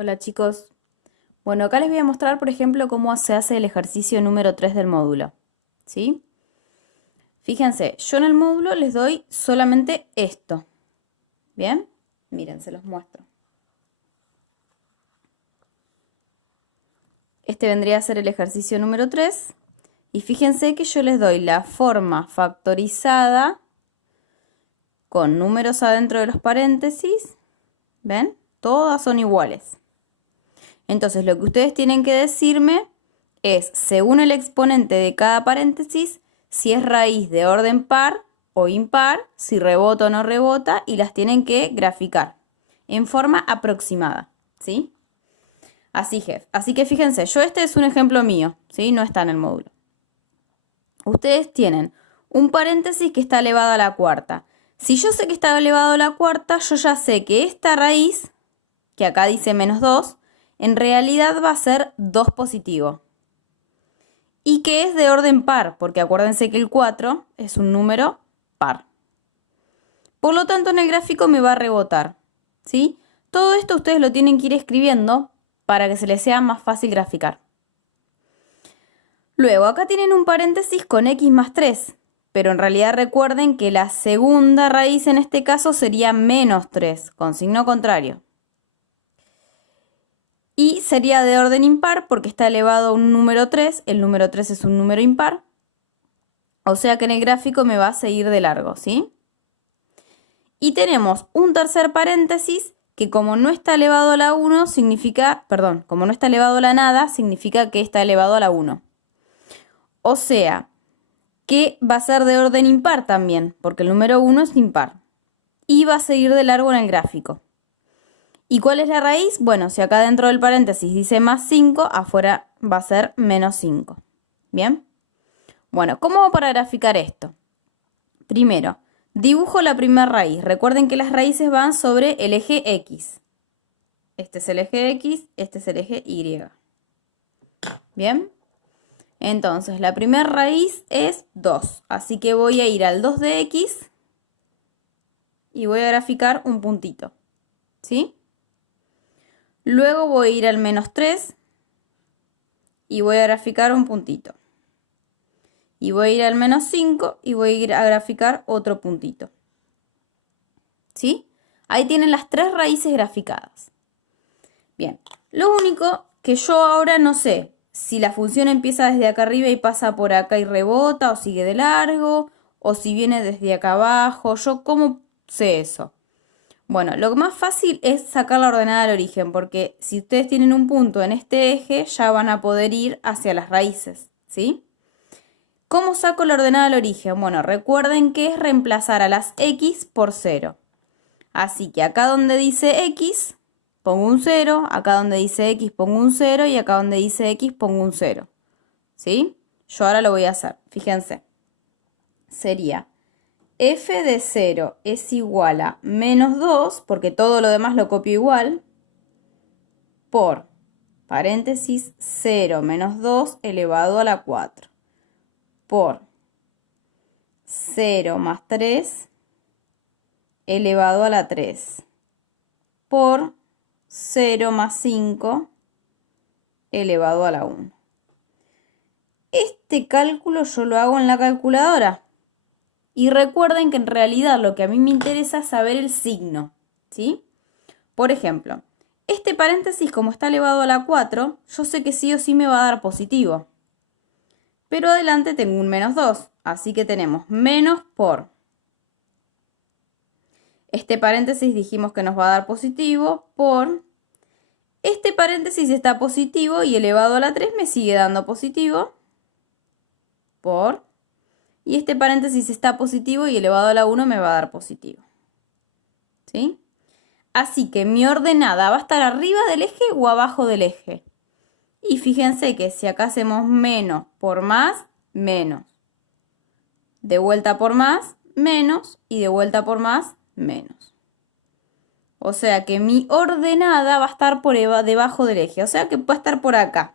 Hola chicos. Bueno, acá les voy a mostrar, por ejemplo, cómo se hace el ejercicio número 3 del módulo. ¿Sí? Fíjense, yo en el módulo les doy solamente esto. ¿Bien? Miren, se los muestro. Este vendría a ser el ejercicio número 3. Y fíjense que yo les doy la forma factorizada con números adentro de los paréntesis. ¿Ven? Todas son iguales. Entonces, lo que ustedes tienen que decirme es, según el exponente de cada paréntesis, si es raíz de orden par o impar, si rebota o no rebota, y las tienen que graficar en forma aproximada, ¿sí? Así que fíjense, este es un ejemplo mío, ¿sí? No está en el módulo. Ustedes tienen un paréntesis que está elevado a la cuarta. Si yo sé que está elevado a la cuarta, yo ya sé que esta raíz, que acá dice menos 2, en realidad va a ser 2 positivo. Y que es de orden par, porque acuérdense que el 4 es un número par. Por lo tanto, en el gráfico me va a rebotar, ¿sí? Todo esto ustedes lo tienen que ir escribiendo para que se les sea más fácil graficar. Luego, acá tienen un paréntesis con x más 3, pero en realidad recuerden que la segunda raíz en este caso sería menos 3, con signo contrario. Y sería de orden impar porque está elevado a un número 3. El número 3 es un número impar. O sea que en el gráfico me va a seguir de largo, ¿sí? Y tenemos un tercer paréntesis que como no está elevado a la 1 significa, perdón, como no está elevado a la nada, significa que está elevado a la 1. O sea que va a ser de orden impar también, porque el número 1 es impar. Y va a seguir de largo en el gráfico. ¿Y cuál es la raíz? Bueno, si acá dentro del paréntesis dice más 5, afuera va a ser menos 5. ¿Bien? Bueno, ¿cómo hago para graficar esto? Primero, dibujo la primera raíz. Recuerden que las raíces van sobre el eje X. Este es el eje X, este es el eje Y. ¿Bien? Entonces, la primera raíz es 2. Así que voy a ir al 2 de X y voy a graficar un puntito. ¿Sí? Luego voy a ir al menos 3 y voy a graficar un puntito. Y voy a ir al menos 5 y voy a ir a graficar otro puntito. ¿Sí? Ahí tienen las 3 raíces graficadas. Bien, lo único que yo ahora no sé si la función empieza desde acá arriba y pasa por acá y rebota, o sigue de largo, o si viene desde acá abajo. ¿Yo cómo sé eso? Bueno, lo más fácil es sacar la ordenada del origen, porque si ustedes tienen un punto en este eje, ya van a poder ir hacia las raíces, ¿sí? ¿Cómo saco la ordenada del origen? Bueno, recuerden que es reemplazar a las x por 0. Así que acá donde dice x, pongo un 0, acá donde dice x pongo un 0 y acá donde dice x pongo un 0. ¿Sí? Yo ahora lo voy a hacer, fíjense. Sería f de 0 es igual a menos 2, porque todo lo demás lo copio igual, por paréntesis 0 menos 2 elevado a la 4, por 0 más 3 elevado a la 3, por 0 más 5 elevado a la 1. Este cálculo yo lo hago en la calculadora. Y recuerden que en realidad lo que a mí me interesa es saber el signo, ¿sí? Por ejemplo, este paréntesis como está elevado a la 4, yo sé que sí o sí me va a dar positivo. Pero adelante tengo un menos 2, así que tenemos menos por. Este paréntesis dijimos que nos va a dar positivo por. Este paréntesis está positivo y elevado a la 3 me sigue dando positivo por. Y este paréntesis está positivo y elevado a la 1 me va a dar positivo. ¿Sí? Así que mi ordenada va a estar arriba del eje o abajo del eje. Y fíjense que si acá hacemos menos por más, menos. De vuelta por más, menos. Y de vuelta por más, menos. O sea que mi ordenada va a estar por debajo del eje. O sea que puede estar por acá.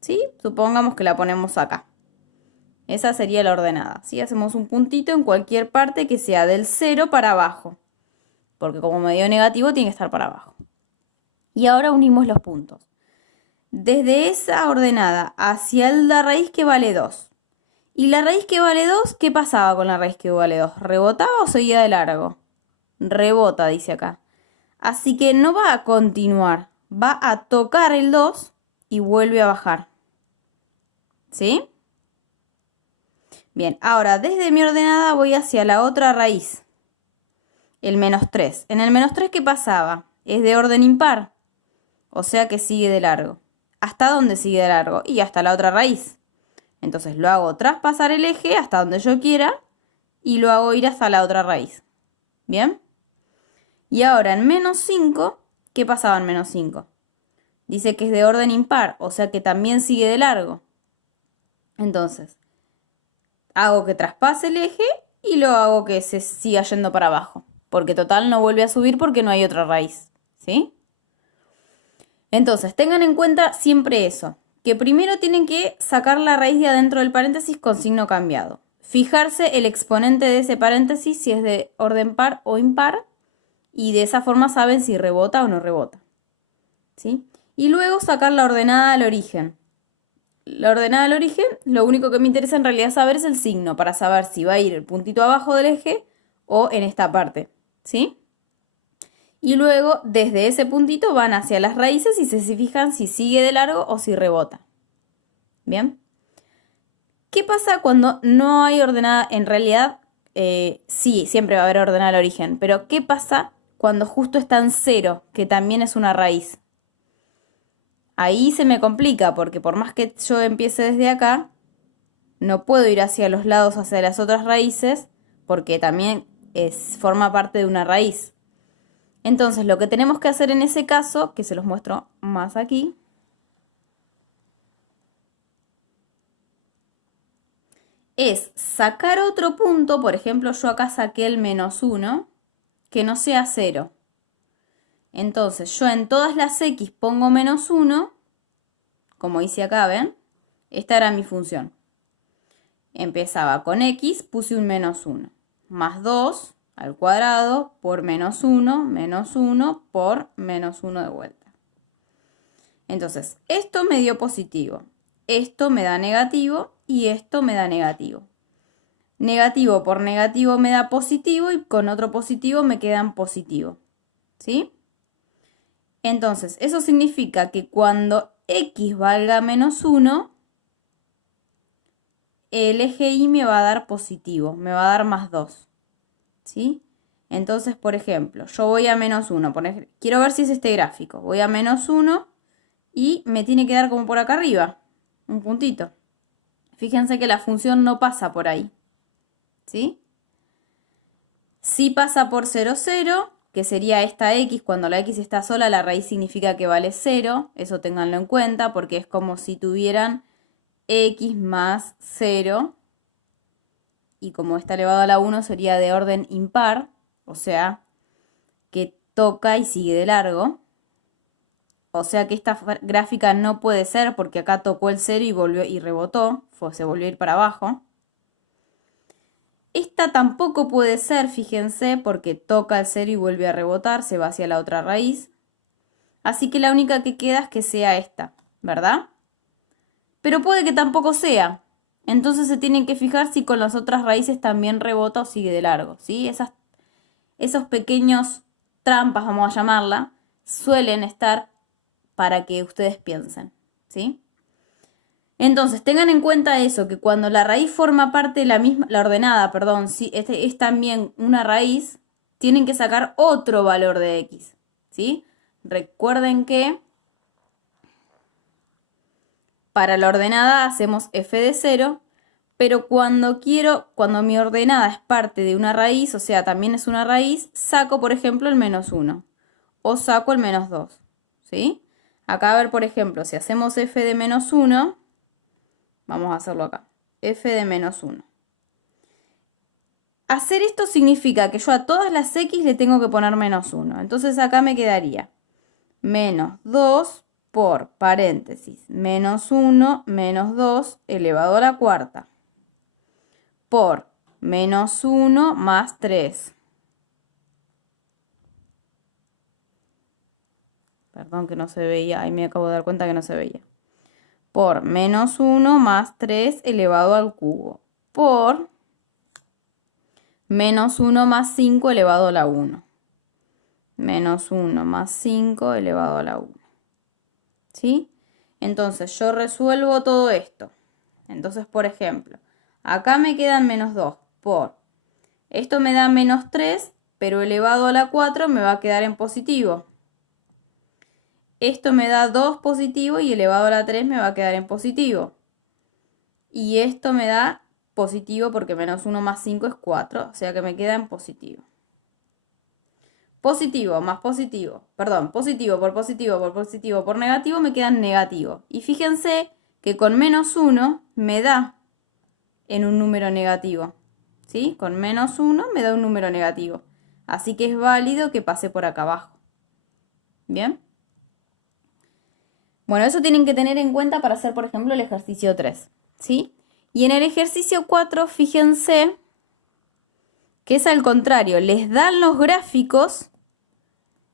¿Sí? Supongamos que la ponemos acá. Esa sería la ordenada. ¿Sí? Hacemos un puntito en cualquier parte que sea del 0 para abajo. Porque como me dio negativo tiene que estar para abajo. Y ahora unimos los puntos. Desde esa ordenada hacia la raíz que vale 2. Y la raíz que vale 2, ¿qué pasaba con la raíz que vale 2? ¿Rebotaba o seguía de largo? Rebota, dice acá. Así que no va a continuar, va a tocar el 2 y vuelve a bajar. ¿Sí? Bien, ahora desde mi ordenada voy hacia la otra raíz, el menos 3. En el menos 3, ¿qué pasaba? Es de orden impar, o sea que sigue de largo. ¿Hasta dónde sigue de largo? Y hasta la otra raíz. Entonces lo hago traspasar el eje hasta donde yo quiera y lo hago ir hasta la otra raíz. ¿Bien? Y ahora en menos 5, ¿qué pasaba en menos 5? Dice que es de orden impar, o sea que también sigue de largo. Entonces, hago que traspase el eje y lo hago que se siga yendo para abajo. Porque total no vuelve a subir porque no hay otra raíz. ¿Sí? Entonces, tengan en cuenta siempre eso. Que primero tienen que sacar la raíz de adentro del paréntesis con signo cambiado. Fijarse el exponente de ese paréntesis si es de orden par o impar. Y de esa forma saben si rebota o no rebota. ¿Sí? Y luego sacar la ordenada al origen. La ordenada al origen, lo único que me interesa en realidad saber es el signo, para saber si va a ir el puntito abajo del eje o en esta parte. ¿Sí? Y luego, desde ese puntito van hacia las raíces y se fijan si sigue de largo o si rebota. ¿Bien? ¿Qué pasa cuando no hay ordenada? En realidad, sí, siempre va a haber ordenada al origen. Pero ¿qué pasa cuando justo está en 0, que también es una raíz? Ahí se me complica, porque por más que yo empiece desde acá, no puedo ir hacia los lados, hacia las otras raíces, porque también forma parte de una raíz. Entonces, lo que tenemos que hacer en ese caso, que se los muestro más aquí, es sacar otro punto. Por ejemplo, yo acá saqué el menos 1, que no sea 0. Entonces, yo en todas las x pongo menos 1, como hice acá, ¿ven? Esta era mi función. Empezaba con x, puse un menos 1, más 2 al cuadrado por menos 1 por menos 1 de vuelta. Entonces, esto me dio positivo, esto me da negativo y esto me da negativo. Negativo por negativo me da positivo y con otro positivo me quedan positivo. ¿Sí? Entonces, eso significa que cuando x valga menos 1, el eje y me va a dar positivo, me va a dar más 2. ¿Sí? Entonces, por ejemplo, yo voy a menos 1. Quiero ver si es este gráfico. Voy a menos 1 y me tiene que dar como por acá arriba, un puntito. Fíjense que la función no pasa por ahí. ¿Sí? Sí pasa por 0, 0, que sería esta x. Cuando la x está sola, la raíz significa que vale 0. Eso ténganlo en cuenta porque es como si tuvieran x más 0. Y como está elevado a la 1 sería de orden impar, o sea, que toca y sigue de largo. O sea que esta gráfica no puede ser porque acá tocó el 0 y volvió y rebotó, se volvió a ir para abajo. Esta tampoco puede ser, fíjense, porque toca el 0 y vuelve a rebotar, se va hacia la otra raíz. Así que la única que queda es que sea esta, ¿verdad? Pero puede que tampoco sea. Entonces se tienen que fijar si con las otras raíces también rebota o sigue de largo, ¿sí? Esos pequeños trampas, vamos a llamarla, suelen estar para que ustedes piensen, ¿sí? Entonces, tengan en cuenta eso, que cuando la raíz forma parte de la ordenada, perdón, si es también una raíz, tienen que sacar otro valor de x, ¿sí? Recuerden que para la ordenada hacemos f de 0, pero cuando mi ordenada es parte de una raíz, o sea, también es una raíz, saco, por ejemplo, el menos 1 o saco el menos 2, ¿sí? Acá, a ver, por ejemplo, si hacemos f de menos 1, vamos a hacerlo acá, f de menos 1. Hacer esto significa que yo a todas las x le tengo que poner menos 1. Entonces acá me quedaría menos 2 por paréntesis, menos 1 menos 2 elevado a la cuarta, por menos 1 más 3. Perdón que no se veía, ahí me acabo de dar cuenta que no se veía. Por menos 1 más 3 elevado al cubo. Por menos 1 más 5 elevado a la 1. Menos 1 más 5 elevado a la 1. ¿Sí? Entonces yo resuelvo todo esto. Entonces, por ejemplo, acá me quedan menos 2 por... Esto me da menos 3, pero elevado a la 4 me va a quedar en positivo. Esto me da 2 positivo y elevado a la 3 me va a quedar en positivo. Y esto me da positivo porque menos 1 más 5 es 4, o sea que me queda en positivo. Positivo más positivo, perdón, positivo por positivo por positivo por negativo me queda en negativo. Y fíjense que con menos 1 me da en un número negativo. ¿Sí? Con menos 1 me da un número negativo. Así que es válido que pase por acá abajo. ¿Bien? Bueno, eso tienen que tener en cuenta para hacer, por ejemplo, el ejercicio 3. ¿Sí? Y en el ejercicio 4, fíjense que es al contrario. Les dan los gráficos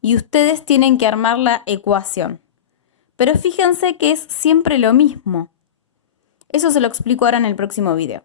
y ustedes tienen que armar la ecuación. Pero fíjense que es siempre lo mismo. Eso se lo explico ahora en el próximo video.